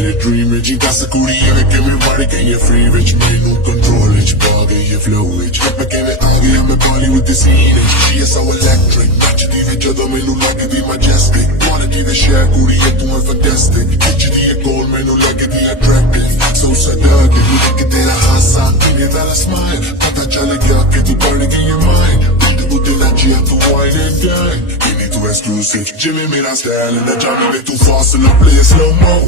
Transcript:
ਮੇਰੇ ਡ੍ਰੀਮ ਵਿੱਚ ਦੱਸ ਕੁੜੀ ਐਵੇਂ ਕਿਵੇਂ ਵੜ ਗਈ ਐ ਫ੍ਰੀ ਵਿੱਚ ਮੈਨੂੰ ਕੰਟਰੋਲ ਵਿੱਚ ਪਾ ਗਈ ਐ ਫਲੋ ਵਿੱਚ ਮੈਂ ਕਿਵੇਂ ਆ ਗਿਆ ਮੈਂ ਬਾਲੀਵੁੱਡ ਦੀ ਸੀਨ ਵਿੱਚ she is so electric ਨੱਚਦੀ ਵੇ ਜਦੋਂ ਮੈਨੂੰ ਲੱਗਦੀ majestic quality ਦੇ ਸ਼ੇਅਰ ਕੁੜੀ ਐ ਤੂੰ ਐ fantastic ਖਿੱਚਦੀ ਐ ਕੋਲ ਮੈਨੂੰ ਲੱਗਦੀ attractive so seductive ਕਿ ਤੇਰਾ ਹਾਸਾ ਕਿਵੇਂ ਵਾਲਾ smile ਪਤਾ ਚੱਲ ਗਿਆ ਕਿ ਤੂੰ ਬਣ ਗਈ ਐ mine ਬੁੱਧੇ ਨੱਚੀ ਐ ਤੂੰ wine and dine give me too exclusive ਜਿਵੇਂ ਮੇਰਾ style and that ਜਾਵੇਂ ਤੂੰ fast and I play it slow mo